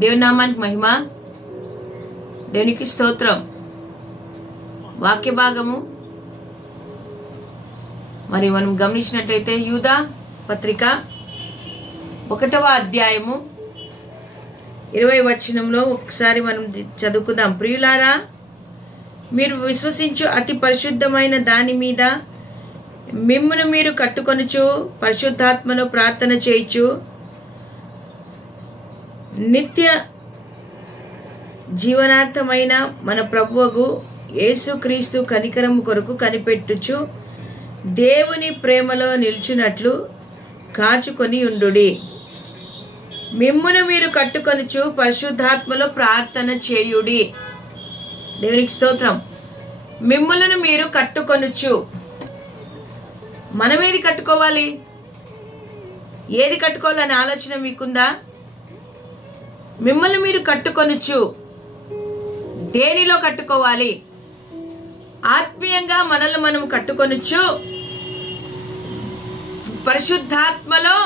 దేవుని నామానికి మహిమ, దేవునికి స్తోత్రం. వాక్య భాగము మరి మనం గమనించినట్లయితే యూదా పత్రిక 1వ అధ్యాయము 20వ వచనంలో ఒకసారి మనం చదువుకుందాం. ప్రియులారా, మీరు విశ్వసించు అతి పరిశుద్ధమైన దాని మీద మిమ్మును మీరు కట్టుకొనుచు పరిశుద్ధాత్మలో ప్రార్థన చేయుచు నిత్య జీవనార్థమైన మన ప్రభువుకు యేసుక్రీస్తు కనికరము కొరకు కనిపెట్టుచు దేవుని ప్రేమలో నిల్చున్నట్లు కాచుకొని ఉండుడి. మిమ్మును మీరు కట్టుకొనుచు పరిశుద్ధాత్మలో ప్రార్థన చేయుడి. దేవునికి స్తోత్రం. మిమ్ములను మీరు కట్టుకొనుచు. మనం ఏది కట్టుకోవాలి? ఏది కట్టుకోవాలనే ఆలోచన మీకుందా? మిమ్మల్ని మీరు కట్టుకొనుచు. దేనిలో కట్టుకోవాలి? ఆత్మీయంగా మనల్ని మనం కట్టుకొనుచు పరిశుద్ధాత్మలో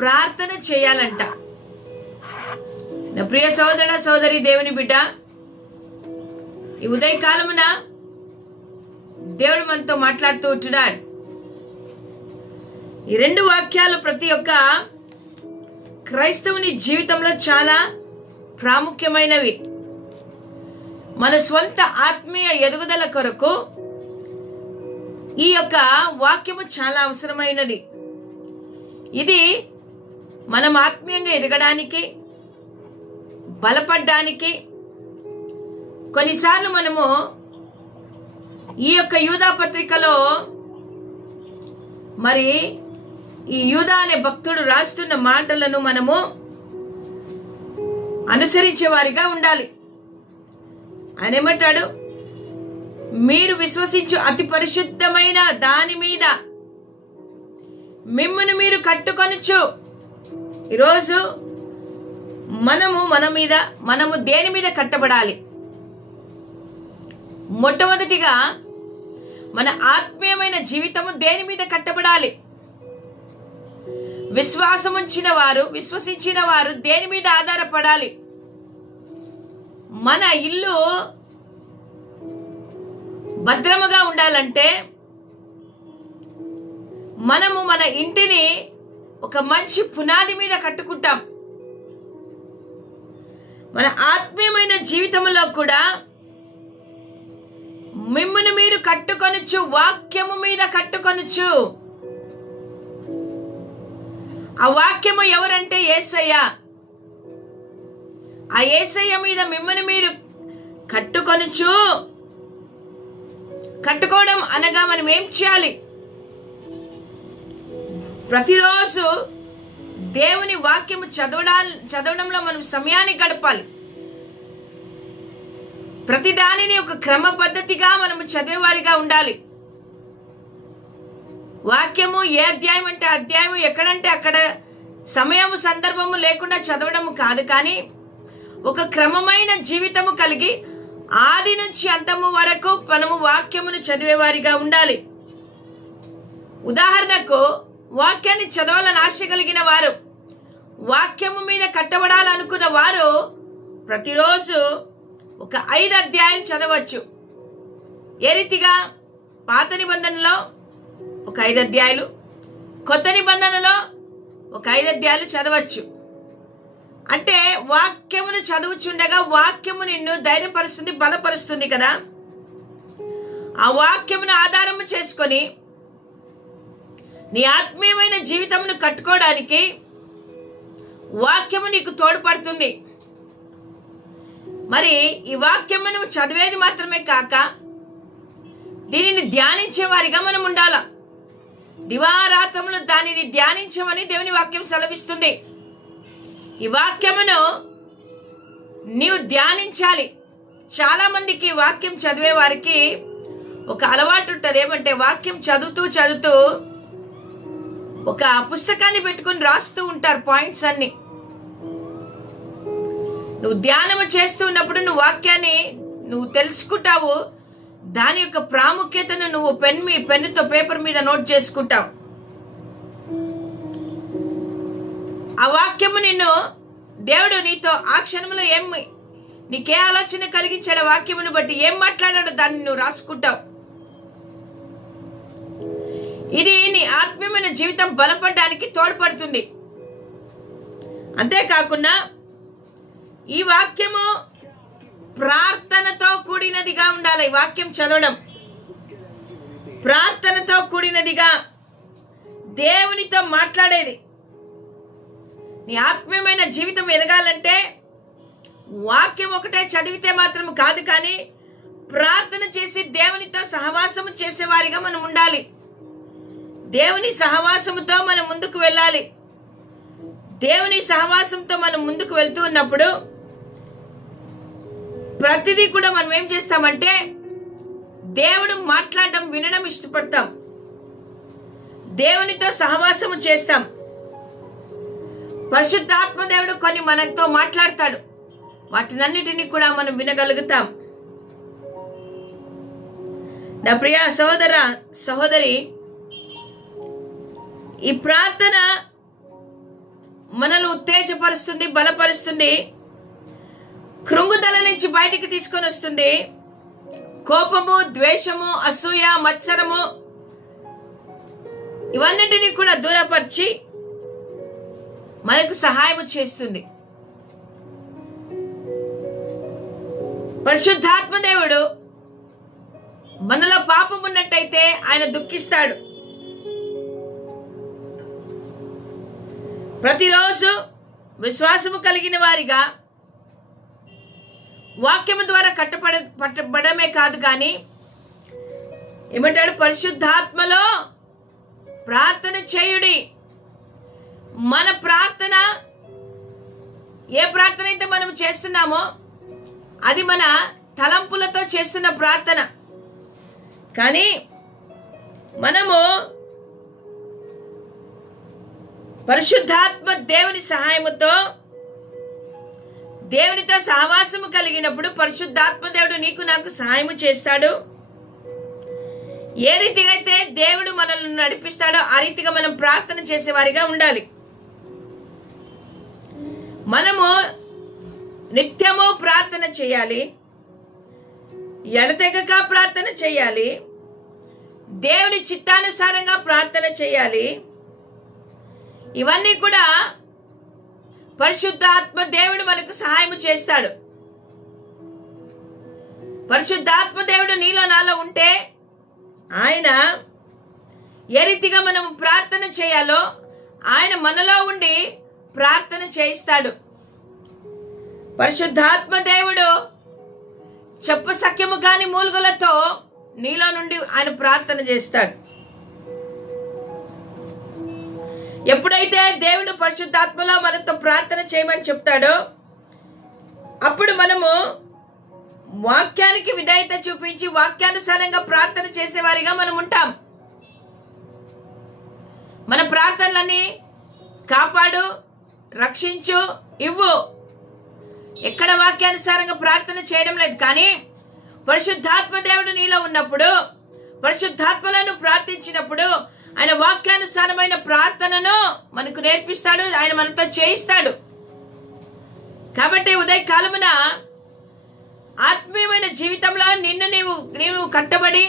ప్రార్థన చేయాలంట. నా ప్రియ సోదర సోదరి, దేవుని బిడ్డ, ఈ ఉదయకాలమున దేవుడు మనతో మాట్లాడుతూ ఉంటున్నాడు. ఈ 2 వాక్యాలు ప్రతి ఒక్క క్రైస్తవుని జీవితంలో చాలా ప్రాముఖ్యమైనవి. మన స్వంత ఆత్మీయ ఎదుగుదల కొరకు ఈ యొక్క వాక్యము చాలా అవసరమైనది. ఇది మనం ఆత్మీయంగా ఎదగడానికి, బలపడడానికి. కొన్నిసార్లు మనము ఈ యొక్క యూదా పత్రికలో మరి ఈ యూదా అనే భక్తుడు రాస్తున్న మాటలను మనము అనుసరించే వారిగా ఉండాలి. ఆయన ఏమంటాడు? మీరు విశ్వసించు అతి పరిశుద్ధమైన దాని మీద మిమ్మును మీరు కట్టుకొనుచు. ఈరోజు మనము దేని మీద కట్టబడాలి? మొట్టమొదటిగా మన ఆత్మీయమైన జీవితము దేని మీద కట్టబడాలి? విశ్వసించిన వారు దేని మీద ఆధారపడాలి? మన ఇల్లు భద్రముగా ఉండాలంటే మనము మన ఇంటిని ఒక మంచి పునాది మీద కట్టుకుంటాం. మన ఆత్మీయమైన జీవితంలో కూడా మిమ్మును మీరు కట్టుకొనుచు, వాక్యము మీద కట్టుకొనుచు. ఆ వాక్యము ఎవరంటే యేసయ్య. ఆ యేసయ్య మీద మిమ్మును మీరు కట్టుకొనుచు. కట్టుకోవడం అనగా మనం ఏం చేయాలి? ప్రతిరోజు దేవుని వాక్యము చదవడంలో మనం సమయాన్ని గడపాలి. ప్రతి దానిని ఒక క్రమ పద్ధతిగా మనము చదివేవారిగా ఉండాలి. వాక్యము ఏ అధ్యాయం అంటే అధ్యాయము, ఎక్కడంటే అక్కడ సమయము సందర్భము లేకుండా చదవడము కాదు, కానీ ఒక క్రమమైన జీవితము కలిగి ఆది నుంచి అంతము వరకు మనము వాక్యమును చదివేవారిగా ఉండాలి. ఉదాహరణకు, వాక్యాన్ని చదవాలని ఆశ కలిగిన వారు, వాక్యము మీద కట్టబడాలనుకున్న వారు ప్రతిరోజు ఒక 5 అధ్యాయాలు చదవచ్చు. ఏ రీతిగా? పాత నిబంధనలో ఒక 5 అధ్యాయాలు, కొత్త నిబంధనలో ఒక 5 అధ్యాయాలు చదవచ్చు. అంటే వాక్యమును చదువుచుండగా వాక్యము నిన్ను ధైర్యపరుస్తుంది, బలపరుస్తుంది కదా. ఆ వాక్యమును ఆధారము చేసుకొని నీ ఆత్మీయమైన జీవితమును కట్టుకోవడానికి వాక్యము నీకు తోడ్పడుతుంది. మరి ఈ వాక్యమును చదివేది మాత్రమే కాక దీనిని ధ్యానించే వారిగా మనం ఉండాల. దివారాత్రములు దానిని ధ్యానించమని దేవుని వాక్యం సెలవిస్తుంది. ఈ వాక్యమును నీవు ధ్యానించాలి. చాలా మందికి వాక్యం చదివే వారికి ఒక అలవాటు ఉంటుంది. ఏమంటే, వాక్యం చదువుతూ ఒక పుస్తకాన్ని పెట్టుకుని రాస్తూ ఉంటారు పాయింట్స్ అన్ని. నువ్వు ధ్యానము చేస్తూ ఉన్నప్పుడు నువ్వు వాక్యాన్ని నువ్వు తెలుసుకుంటావు. దాని యొక్క ప్రాముఖ్యతను నువ్వు పెన్నుతో పేపర్ మీద నోట్ చేసుకుంటావు. ఆ వాక్యము నిన్ను దేవుడు నీతో ఆ క్షణంలో నీకే ఆలోచన కలిగించాడు, వాక్యమును బట్టి ఏం మాట్లాడాడో దాన్ని నువ్వు రాసుకుంటావు. ఇది నీ ఆత్మీయమైన జీవితం బలపడడానికి తోడ్పడుతుంది. అంతేకాకుండా ఈ వాక్యము ప్రార్థనతో కూడినదిగా ఉండాలి. ఈ వాక్యం చదవడం ప్రార్థనతో కూడినదిగా, దేవునితో మాట్లాడేది. నీ ఆత్మీయమైన జీవితం ఎదగాలంటే వాక్యం ఒకటే చదివితే మాత్రం కాదు, కానీ ప్రార్థన చేసి దేవునితో సహవాసము చేసేవారిగా మనం ఉండాలి. దేవుని సహవాసముతో మనం ముందుకు వెళ్ళాలి. దేవుని సహవాసంతో మనం ముందుకు వెళ్తూ ఉన్నప్పుడు ప్రతిదీ కూడా మనం ఏం చేస్తామంటే దేవుడు మాట్లాడడం వినడం ఇష్టపడతాం. దేవునితో సహవాసము చేస్తాం. పరిశుద్ధాత్మ దేవుడు కొన్ని మనతో మాట్లాడతాడు, వాటినన్నిటినీ కూడా మనం వినగలుగుతాం. నా ప్రియ సహోదర సహోదరి, ఈ ప్రార్థన మనల్ని ఉత్తేజపరుస్తుంది, బలపరుస్తుంది, కృంగుదల నుంచి బయటికి తీసుకొని వస్తుంది. కోపము, ద్వేషము, అసూయ, మత్సరము ఇవన్నిటినీ కూడా దూరపరిచి మనకు సహాయం చేస్తుంది. పరిశుద్ధాత్మ దేవుడు మనలో పాపం ఉన్నట్టయితే ఆయన దుఃఖిస్తాడు. ప్రతిరోజు విశ్వాసము కలిగిన వారిగా వాక్యము ద్వారా పట్టబడమే కాదు, కానీ ఏమంటాడు, పరిశుద్ధాత్మలో ప్రార్థన చేయుడి. మన ప్రార్థన, ఏ ప్రార్థన అయితే మనం చేస్తున్నామో అది మన తలంపులతో చేస్తున్న ప్రార్థన. కానీ మనము పరిశుద్ధాత్మ దేవుని సహాయముతో దేవునితో సహవాసము కలిగినప్పుడు పరిశుద్ధాత్మ దేవుడు నీకు నాకు సహాయము చేస్తాడు. ఏ రీతిగా అయితే దేవుడు మనల్ని నడిపిస్తాడో ఆ రీతిగా మనం ప్రార్థన చేసేవారిగా ఉండాలి. మనము నిత్యము ప్రార్థన చేయాలి, ఎడతెగక ప్రార్థన చేయాలి, దేవుని చిత్తానుసారంగా ప్రార్థన చేయాలి. ఇవన్నీ కూడా పరిశుద్ధాత్మ దేవుడు మనకు సహాయం చేస్తాడు. పరిశుద్ధాత్మ దేవుడు నీలో నాలో ఉంటే ఆయన ఏ రీతిగా మనం ప్రార్థన చేయాలో ఆయన మనలో ఉండి ప్రార్థన చేయిస్తాడు. పరిశుద్ధాత్మ దేవుడు చెప్పసఖ్యము కాని మూలుగులతో నీలో నుండి ఆయన ప్రార్థన చేస్తాడు. ఎప్పుడైతే దేవుడు పరిశుద్ధాత్మలో మనతో ప్రార్థన చేయమని చెప్తాడో అప్పుడు మనము వాక్యానికి విధేయత చూపించి వాక్యానుసారంగా ప్రార్థన చేసేవారిగా మనం ఉంటాం. మన ప్రార్థనలని కాపాడు, రక్షించు, ఇవ్వు. ఎక్కడ వాక్యానుసారంగా ప్రార్థన చేయడం లేదు, కానీ పరిశుద్ధాత్మ దేవుడు నీలో ఉన్నప్పుడు, పరిశుద్ధాత్మలను ప్రార్థించినప్పుడు ఆయన వాక్యానుసారమైన ప్రార్థనను మనకు నేర్పిస్తాడు, ఆయన మనతో చేయిస్తాడు. కాబట్టి ఉదయకాలమున ఆత్మీయమైన జీవితంలో నీవు కట్టబడి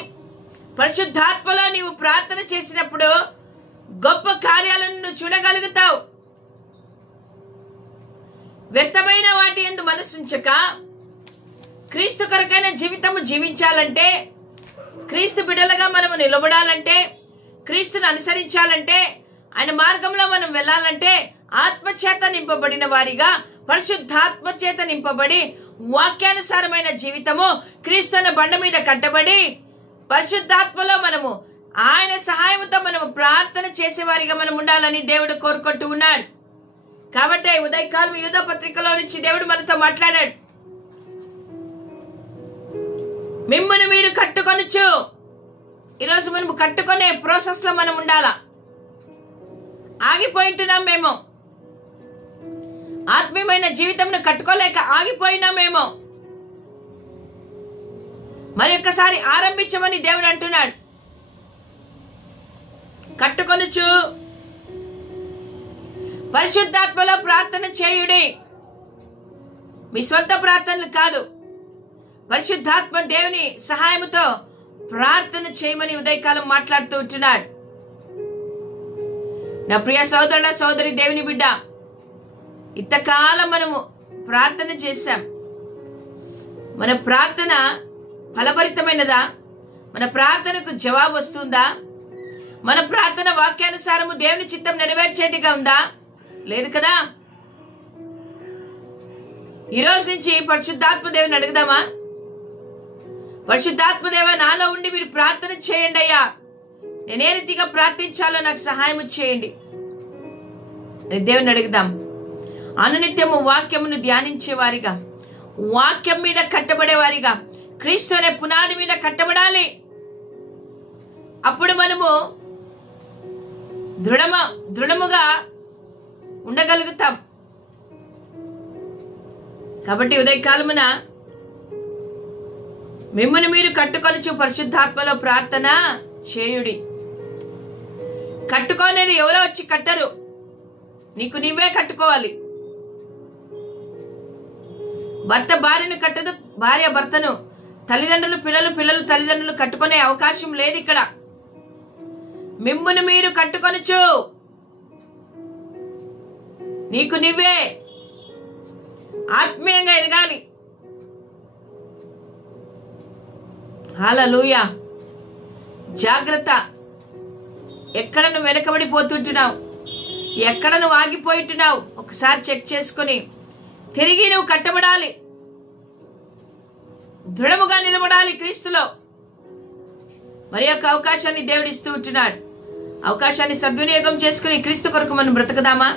పరిశుద్ధాత్మలో నీవు ప్రార్థన చేసినప్పుడు గొప్ప కార్యాలను నువ్వు చూడగలుగుతావు. వ్యర్థమైన వాటి యందు మనసుంచక క్రీస్తు కొరకైన జీవితము జీవించాలంటే, క్రీస్తు బిడ్డలుగా మనము నిలబడాలంటే, క్రీస్తును అనుసరించాలంటే, ఆయన మార్గంలో మనం వెళ్ళాలంటే ఆత్మచేత నింపబడిన వారిగా, పరిశుద్ధాత్మ చేత నింపబడి వాక్యానుసారమైన జీవితము క్రీస్తున్న బండ మీద కట్టబడి పరిశుద్ధాత్మలో మనము ఆయన సహాయంతో మనము ప్రార్థన చేసేవారిగా మనం ఉండాలని దేవుడు కోరుకుంటూ ఉన్నాడు. కాబట్టి ఉదయకాలం యూద పత్రికలో నుంచి దేవుడు మనతో మాట్లాడాడు. మిమ్మును మీరు కట్టుకొనొచ్చు. ఈరోజు మనము కట్టుకునే ప్రాసెస్ లో మనం ఉండాలా. ఆగిపోయింటున్నాం మేము, ఆత్మీయమైన జీవితంను కట్టుకోలేక ఆగిపోయినామేమో. మరి ఒక్కసారి ఆరంభించమని దేవుడు అంటున్నాడు. కట్టుకొనొచ్చు, పరిశుద్ధాత్మలో ప్రార్థన చేయుడి. మీ సొంత ప్రార్థనలు కాదు, పరిశుద్ధాత్మ దేవుని సహాయంతో ప్రార్థన చేయమని ఉదయకాలం మాట్లాడుతూ ఉంటున్నాడు. నా ప్రియ సోదరుడ సోదరి, దేవుని బిడ్డ, ఇంతకాలం మనము ప్రార్థన చేశాం. మన ప్రార్థన ఫలభరితమైనదా? మన ప్రార్థనకు జవాబు వస్తుందా? మన ప్రార్థన వాక్యానుసారము దేవుని చిత్తం నెరవేర్చేదిగా ఉందా? లేదు కదా. ఈ రోజు నుంచి పరిశుద్ధాత్మ దేవుని అడుగుదామా? పరిశుద్ధాత్మ దేవ, నాలో ఉండి మీరు ప్రార్థన చేయండి అయ్యా, నేనే రీతిగా ప్రార్థించాలో నాకు సహాయం చేయండి. దేవుని అడుగుదాం. అనునిత్యము వాక్యమును ధ్యానించే వారిగా, వాక్యం మీద కట్టబడే వారిగా, క్రీస్తు అనే పునాది మీద కట్టబడాలి. అప్పుడు మనము దృఢముగా ఉండగలుగుతాం. కాబట్టి ఉదయకాలమున మిమ్మల్ని మీరు కట్టుకొనుచు పరిశుద్ధాత్మలో ప్రార్థన చేయుడి. కట్టుకోనేది ఎవరో వచ్చి కట్టరు, నీకు నీవే కట్టుకోవాలి. భర్త భార్యను కట్టదు, భార్య భర్తను, తల్లిదండ్రులు పిల్లలు తల్లిదండ్రులు కట్టుకునే అవకాశం లేదు ఇక్కడ. మిమ్మును మీరు కట్టుకొనుచు నీకు నువ్వే ఆత్మీయంగా ఎదగాలి. హల్లెలూయా. జాగ్రత్త. ఎక్కడ నువ్వు వెనకబడిపోతుంటున్నావు, ఎక్కడ నువ్వు ఆగిపోయింటున్నావు, ఒకసారి చెక్ చేసుకుని తిరిగి నువ్వు కట్టబడాలి, దృఢముగా నిలబడాలి క్రీస్తులో. మరి యొక్క అవకాశాన్ని దేవుడు ఇస్తూ ఉంటున్నాడు. అవకాశాన్ని సద్వినియోగం చేసుకుని క్రీస్తు కొరకు మనం బ్రతకదామా?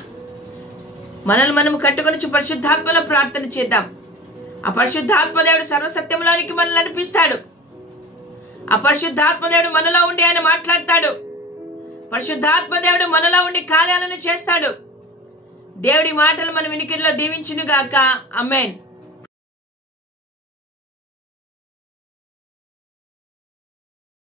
మనల్ని మనము కట్టుకొని పరిశుద్ధాత్మలో ప్రార్థన చేద్దాం. ఆ పరిశుద్ధాత్మ దేవుడు సర్వసత్యంలోనికి మనల్ని నడిపిస్తాడు. ఆ పరిశుద్ధాత్మ దేవుడు మనలో ఉండి ఆయన మాట్లాడతాడు. పరిశుద్ధాత్మ దేవుడు మనలో ఉండి కార్యాలను చేస్తాడు. దేవుడి మాటలు మన వినికిడిలో దీవించునుగాక. ఆమేన్.